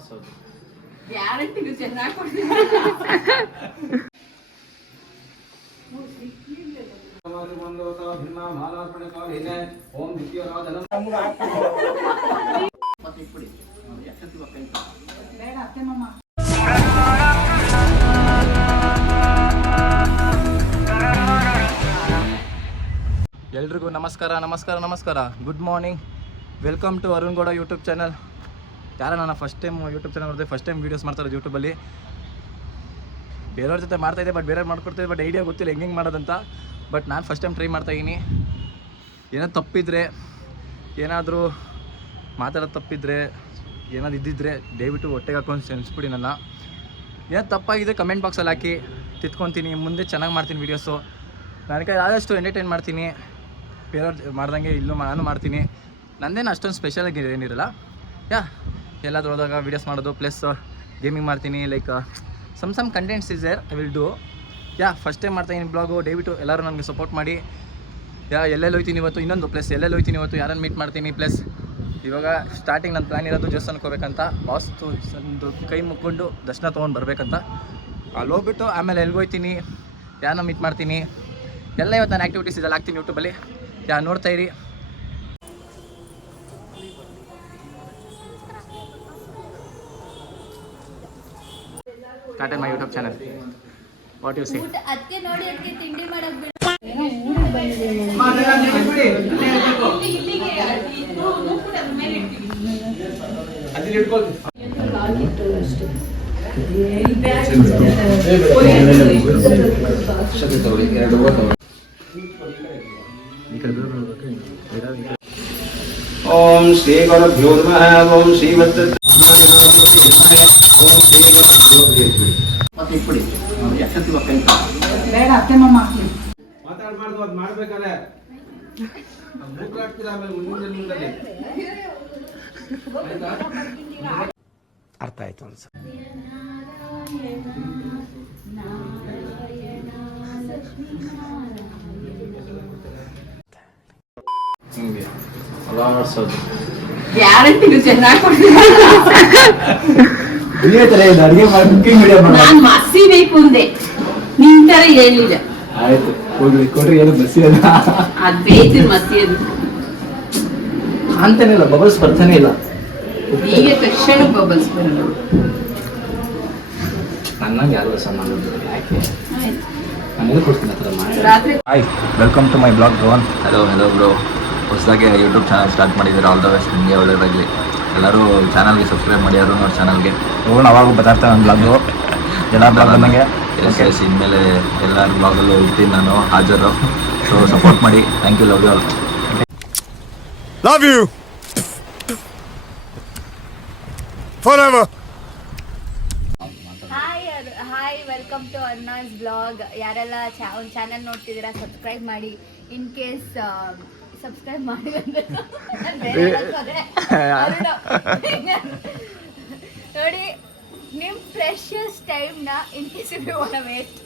ಆರಿಸೋದು guarantee ಚೆನ್ನಾಗಿ ಕೊಡ್ತೀನಿ. ಎಲ್ರಿಗೂ ನಮಸ್ಕಾರ. Good morning. Welcome to Arun Gowda YouTube channel. ಯಾರ ನಾನು ಫಸ್ಟ್ ಟೈಮ್ ಯೂಟ್ಯೂಬ್ ಚಾನಲ್ ನೋಡಿದೆ, ಫಸ್ಟ್ ಟೈಮ್ ವೀಡಿಯೋಸ್ ಮಾಡ್ತಾರೆ ಯೂಟ್ಯೂಬಲ್ಲಿ. ಬೇರೆಯವ್ರ ಜೊತೆ ಮಾಡ್ತಾಯಿದ್ದೆ, ಬಟ್ ಬೇರೆಯವ್ರು ಮಾಡ್ಕೊಡ್ತಿದ್ದೆ, ಬಟ್ ಐಡಿಯಾ ಗೊತ್ತಿಲ್ಲ ಹೆಂಗೆ ಮಾಡೋದಂತ. ಬಟ್ ನಾನು ಫಸ್ಟ್ ಟೈಮ್ ಟ್ರೈ ಮಾಡ್ತಾಯಿದ್ದೀನಿ. ಏನೋ ತಪ್ಪಿದ್ರೆ, ಏನಾದರೂ ಮಾತಾಡೋದು ತಪ್ಪಿದ್ರೆ, ಏನಾದ್ರು ಇದ್ದಿದ್ರೆ ದಯವಿಟ್ಟು ಹೊಟ್ಟೆಗೆ ಹಾಕೊಂಡು ಸೆನ್ಸ್ಬಿಡಿ. ನನ್ನ ಏನೋ ತಪ್ಪಾಗಿದ್ದರೆ ಕಮೆಂಟ್ ಬಾಕ್ಸಲ್ಲಿ ಹಾಕಿ, ತಿದ್ಕೊತೀನಿ. ಮುಂದೆ ಚೆನ್ನಾಗಿ ಮಾಡ್ತೀನಿ ವೀಡಿಯೋಸು. ನನಗೆ ಆದಷ್ಟು ಎಂಟರ್ಟೈನ್ ಮಾಡ್ತೀನಿ. ಬೇರೆಯವ್ರು ಮಾಡ್ದಂಗೆ ಇಲ್ಲೂ ನಾನು ಮಾಡ್ತೀನಿ. ನಂದೇನು ಅಷ್ಟೊಂದು ಸ್ಪೆಷಲಾಗಿ ಏನಿರಲ್ಲ. ಎಲ್ಲಾದರೂ ಹೋದಾಗ ವೀಡಿಯೋಸ್ ಮಾಡೋದು, ಪ್ಲಸ್ ಗೇಮಿಂಗ್ ಮಾಡ್ತೀನಿ. Like some contents is there, I will do. First time ಮಾಡ್ತಾಯಿದ್ದೀನಿ ಬ್ಲಾಗು. ದಯವಿಟ್ಟು ಎಲ್ಲರೂ ನನಗೆ ಸಪೋರ್ಟ್ ಮಾಡಿ. ಎಲ್ಲೆಲ್ಲಿ ಹೋಗ್ತೀನಿ ಇವತ್ತು, ಇನ್ನೊಂದು ಪ್ಲಸ್ ಎಲ್ಲೆಲ್ಲಿ ಹೋಗ್ತೀನಿ ಇವತ್ತು, ಯಾರನ್ನು ಮೀಟ್ ಮಾಡ್ತೀನಿ. ಪ್ಲಸ್ ಇವಾಗ ಸ್ಟಾರ್ಟಿಂಗ್ ನನ್ನ ಪ್ಲ್ಯಾನ್ ಇರೋದು ದೇವಸ್ಥಾನಕ್ಕೆ ಹೋಗ್ಬೇಕಂತ. ಬಾಸ್ತು ಒಂದು ಕೈ ಮುಕ್ಕೊಂಡು ದರ್ಶನ ತೊಗೊಂಡು ಬರಬೇಕಂತ. ಅಲ್ಲಿ ಹೋಗ್ಬಿಟ್ಟು ಆಮೇಲೆ ಎಲ್ಲಿಗೆ ಹೋಗ್ತೀನಿ, ಯಾರನ್ನ ಮೀಟ್ ಮಾಡ್ತೀನಿ, ಎಲ್ಲ ಇವತ್ತು ನಾನು ಆ್ಯಕ್ಟಿವಿಟೀಸ್ ಇದೆಲ್ಲ ಹಾಕ್ತೀನಿ ಯೂಟ್ಯೂಬಲ್ಲಿ. ನೋಡ್ತಾ ಇರಿ. Start my YouTube channel. What you say? ಅತ್ತೆ ನೋಡಿ ಅದಕ್ಕೆ ತಿಂಡಿ ಮಾಡಕ್ ಬಿಡು. ಓಂ ಶ್ರೀ ಗುರುಭ್ಯೋ ನಮಃ. ಓಂ ಶ್ರೀ ಮತ್ತೆ ಇಟ್ಬಿಡಿ. ಬೇಡ ಅತ್ತೆ ಮಾಮ ಮಾತಾಡ್ಬಾರ್ದು, ಅದು ಮಾಡ್ಬೇಕಾದ್ರೆ ಮೂಕಾಡ್ತೀರ. ಆಮೇಲೆ ಮುಂದೆ ಅರ್ಥ ಆಯ್ತು ಅನ್ಸ. ಹಿಂಗೆ ಅಲಾಡ್ಸೋದು ಗ್ಯಾರಂಟಿ ಚೆನ್ನಾಗಿ ಕೊಡ್ತೀನಿ. ಅಡುಗೆ ಮಾಡಿ ಕುಕಿಂಗ್ ವಿಡಿಯೋ ಮಾಡಿ ನಾನು ಮಸಿ ಬೇಕು ಅಂದೆ, ನಿನ್ ತರ ಹೇಳಿಲ್ಲ. ಆಯ್ತು ಕೊಡ್ರಿ. ಏನು ಬಸ್ಸಿ ಅಲ್ಲ, ಅದ್ ಬೇಯ್ತು ಮಸಿ. ಅದು ಅಂತಾನಿಲ್ಲ, ಬಬಲ್ಸ್ ಬರ್ತಾನೆ ಇಲ್ಲ. ಈಗ ತಕ್ಷಣ ಬಬಲ್ಸ್ ಬರಲ್ಲ. ನನ್ನಂಗೆ ಯಾರು ಸಹ ಮಾಡೋದು ಯಾಕೆ? ನಾನು ಕೊಡ್ತೀನಿ ಆ ಥರ ಮಾಡಿ. ರಾತ್ರಿ hi, welcome to my blog Rohan. Hello bro. ಹೊಸದಾಗಿ ಯೂಟ್ಯೂಬ್ ಚಾನಲ್ ಸ್ಟಾರ್ಟ್ ಮಾಡಿದ್ದೀರಾ. ಆಲ್ ದ ಬೆಸ್ಟ್, ನಿಮಗೆ ಒಳ್ಳೆಯದಾಗಲಿ. ಎಲ್ಲರೂ ಚಾನಲ್ಗೆ ಸಬ್ಸ್ಕ್ರೈಬ್ ಮಾಡಿ, ಯಾರು ನೋಡಿ ಚಾನಲ್ಗೆ. ರೋಹನ್ ಅವಾಗೂ ಬರ್ತಾಯಿರ್ತಾನೆ ನನ್ನ ಬ್ಲಾಗು, ಎಲ್ಲ ಬ್ಲಾಗ್ ನನಗೆ. ಎಸ್ ಇನ್ಮೇಲೆ ಎಲ್ಲರ ಬ್ಲಾಗಲ್ಲೂ ಇರ್ತೀನಿ ನಾನು ಹಾಜರು. ಸೊ ಸಪೋರ್ಟ್ ಮಾಡಿ. Thank you. Love you all. Love you forever. Hi welcome to Arna's blog. ಯಾರೆಲ್ಲ ಒಂದು ಚಾನಲ್ ನೋಡ್ತಿದ್ದೀರಾ ಸಬ್ಸ್ಕ್ರೈಬ್ ಮಾಡಿ. ಇನ್ ಕೇಸ್ ಸಬ್ಸ್ಕ್ರೈಬ್ ಮಾಡಿ ನೋಡಿ, ನಿಮ್ಮ ಪ್ರೆಷಸ್ ಟೈಮ್ನ in case you want to waste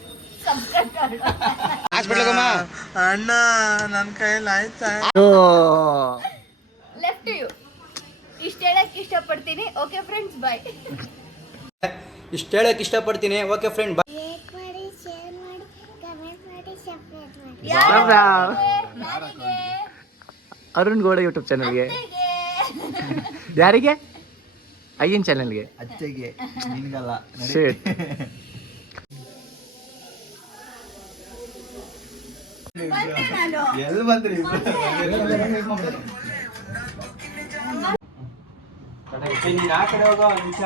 subscribe ಮಾಡಿ. ಅಣ್ಣ ನನ್ನ ಕೈಯಲ್ಲಿ ಆಯ್ತಾ? Left you. ಇಷ್ಟು ಹೇಳಕ್ಕೆ ಇಷ್ಟಪಡ್ತೀನಿ. Okay friends, bye. ಇಷ್ಟು ಹೇಳಕ್ಕೆ ಇಷ್ಟಪಡ್ತೀನಿ. Okay friend, bye. Arun Gowda YouTube ಚಾನಲ್ಗೆ. ಯಾರಿಗೆ? ಅಯ್ಯನ್ ಚಾನಲ್ಗೆ. ಅಚ್ಚೆಗೆ ನಿನ್ಗಲ್ಲ. ಎಲ್ಲಿ ಬಂದ್ರಿ? ನೀನ್ ಆ ಕಡೆ ಹೋಗೋ ನಿಮಿಷ.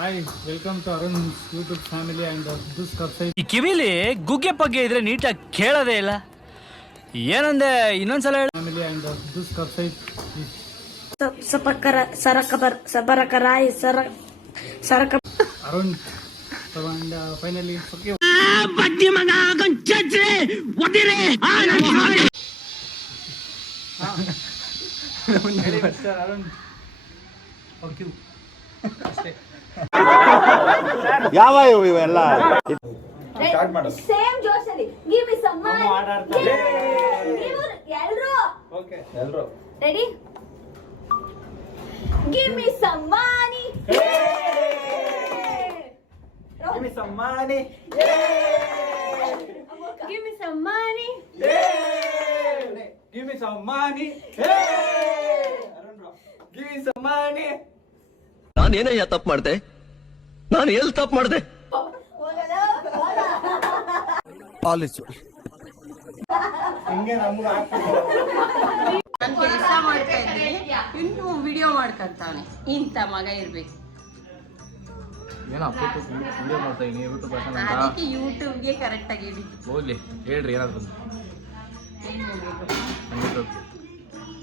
Hi, welcome to Arun YouTube family and this website. ಈ ಕಿವಿಲಿ ಗುಗ್ಗೆ ಪಗ್ಗೆ ಇದ್ರೆ ನೀಟಾಗಿ ಕೇಳೋದೇ ಇಲ್ಲ. ಏನಂದೆ ಇನ್ನೊಂದ್ಸಲ ಹೇಳಿ. Family and this website Arun. And finally, okay. Arun, fuck you. ಯಾವ ಇವೆಲ್ಲ ಸೇಮ್ ಜೋಶಲ್ಲಿ ಗಿವ್ ಮಿ ಸಮ್ ನೀವು ಎಲ್ರು ready give me some money give me some money give me some money give me some money give me some money. ನಾನೇನಯ್ಯ ತಪ್ಪು ಮಾಡ್ದೆ? ನಾನು ಎಲ್ಲಿ ತಪ್ಪು ಮಾಡ್ದೆ? ಆಲ್ ಇಸ್ ನಾನು ಕೆಲಸ ಮಾಡ್ತಾ ಇದ್ದೀನಿ, ಇನ್ನು ವಿಡಿಯೋ ಮಾಡ್ಕೊಂತಾನೆ. ಇಂಥ ಮಗ ಇರ್ಬೇಕು. ಏನೋ ವಿಡಿಯೋ ಮಾಡ್ತಾ ಇದೀನಿ ಯೂಟ್ಯೂಬ್ ಅಂತ. ಅದಕ್ಕೆ ಯೂಟ್ಯೂಬ್ಗೆ ಕರೆಕ್ಟ್ ಆಗಿ ಹೋಗ್ಲಿ ಹೇಳ್ರಿ ಏನಾದ್ರು ಏನ್ ಹೇಳ್ಬೇಕು? ಯೂಟ್ಯೂಬ್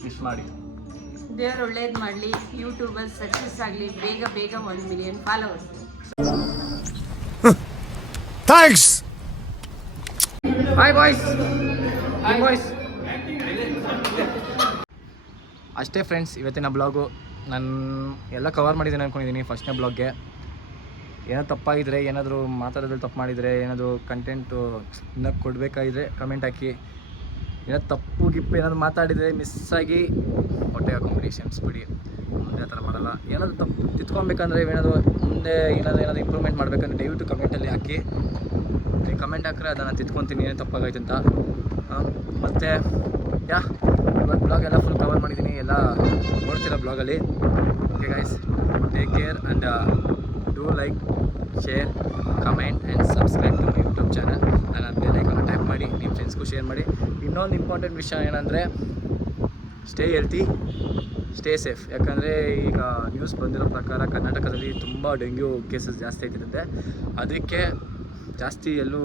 ವಿಶ್ ಮಾಡಿ. ದೇವ್ರು ಒಳ್ಳೇದು ಮಾಡಲಿ, ಯೂಟ್ಯೂಬಲ್ಲಿ ಸಕ್ಸಸ್ ಆಗಲಿ, ಬೇಗ ಬೇಗ 1 million followers. Thanks. Hi boys. ಅಷ್ಟೇ ಫ್ರೆಂಡ್ಸ್, ಇವತ್ತಿನ ಬ್ಲಾಗು ನಾನು ಎಲ್ಲ ಕವರ್ ಮಾಡಿದ್ದೀನಿ ಅಂದ್ಕೊಂಡಿದ್ದೀನಿ. ಫಸ್ಟ್ನೇ ಬ್ಲಾಗ್ಗೆ ಏನೋ ತಪ್ಪಾಗಿದ್ರೆ, ಏನಾದರೂ ಮಾತಾಡೋದ್ರಲ್ಲಿ ತಪ್ಪು ಮಾಡಿದರೆ, ಏನಾದರೂ ಕಂಟೆಂಟು ಇನ್ನೂ ಕೊಡಬೇಕಾಗಿದ್ರೆ ಕಮೆಂಟ್ ಹಾಕಿ. ಏನೋ ತಪ್ಪು ಗಿಪ್ಪು ಏನಾದರೂ ಮಾತಾಡಿದರೆ ಮಿಸ್ಸಾಗಿ ಹೊಟ್ಟೆ ಹಾಕೊಂಬಿಡಿ, ಕ್ಷಮಿಸ್ಬಿಡಿ. ಮುಂದೆ ಆ ಥರ ಮಾಡಲ್ಲ. ಏನಾದರೂ ತಪ್ಪು ತಿದ್ಕೊಬೇಕಂದ್ರೆ, ಏನಾದರೂ ಮುಂದೆ ಏನಾದರೂ ಇಂಪ್ರೂವ್ಮೆಂಟ್ ಮಾಡಬೇಕಂದ್ರೆ ದಯವಿಟ್ಟು ಕಮೆಂಟಲ್ಲಿ ಹಾಕಿ. ನೀವು ಕಮೆಂಟ್ ಹಾಕಿದ್ರೆ ಅದನ್ನು ತಿದ್ಕೊತೀನಿ ಏನು ತಪ್ಪಾಗೈತೆ ಅಂತ. ಮತ್ತು ಇವತ್ತು ಬ್ಲಾಗ್ ಎಲ್ಲ ಫುಲ್ ಕವರ್ ಮಾಡಿದ್ದೀನಿ, ಎಲ್ಲ ನೋಡ್ತೀರಾ ಬ್ಲಾಗಲ್ಲಿ. Okay guys, take care and do like, share, comment and subscribe to my YouTube channel. ನಾನು ಬೆಲ್ ಐಕಾನ್ ಟ್ಯಾಪ್ ಮಾಡಿ ನಿಮ್ಮ ಫ್ರೆಂಡ್ಸ್ಗೂ ಶೇರ್ ಮಾಡಿ. ಇನ್ನೊಂದು ಇಂಪಾರ್ಟೆಂಟ್ ವಿಷಯ ಏನಂದರೆ, ಸ್ಟೇ ಹೆಲ್ತಿ, ಸ್ಟೇ ಸೇಫ್. ಯಾಕಂದರೆ ಈಗ ನ್ಯೂಸ್ ಬಂದಿರೋ ಪ್ರಕಾರ ಕರ್ನಾಟಕದಲ್ಲಿ ತುಂಬ ಡೆಂಗ್ಯೂ ಕೇಸಸ್ ಜಾಸ್ತಿ ಆಗ್ತಿರುತ್ತೆ. ಅದಕ್ಕೆ ಜಾಸ್ತಿ ಎಲ್ಲೂ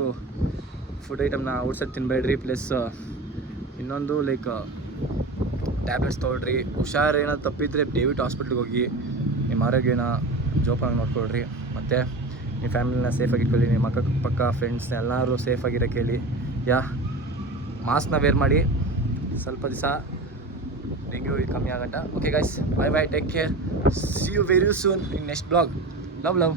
ಫುಡ್ ಐಟಮ್ನ ಔಟ್ಸೈಡ್ ತಿನ್ನಬೇಡ್ರಿ. ಪ್ಲಸ್ ಇನ್ನೊಂದು ಲೈಕ್ ಟ್ಯಾಬ್ಲೆಟ್ಸ್ ತೊಗೊಳ್ರಿ. ಹುಷಾರು ಏನಾದ್ರು ತಪ್ಪಿದ್ರೆ ದಯವಿಟ್ಟು ಹಾಸ್ಪಿಟ್ಲಿಗೆ ಹೋಗಿ ನಿಮ್ಮ ಆರೋಗ್ಯನ ಜೋಪಾನ ನೋಡ್ಕೊಳ್ರಿ. ಮತ್ತು ನಿಮ್ಮ ಫ್ಯಾಮಿಲಿನ ಸೇಫಾಗಿ ಇಟ್ಕೊಳ್ಳಿ. ನಿಮ್ಮ ಪಕ್ಕ ಫ್ರೆಂಡ್ಸ್ ಎಲ್ಲರೂ ಸೇಫಾಗಿರೋಕ್ಕೆ ಹೇಳಿ. ಮಾಸ್ಕ್ನ ವೇರ್ ಮಾಡಿ, ಸ್ವಲ್ಪ ದಿವಸ ಡೆಂಗ್ಯೂ ಕಮ್ಮಿ ಆಗಂಟ. Okay guys, bye bye, take care, see you very soon in next blog. Love.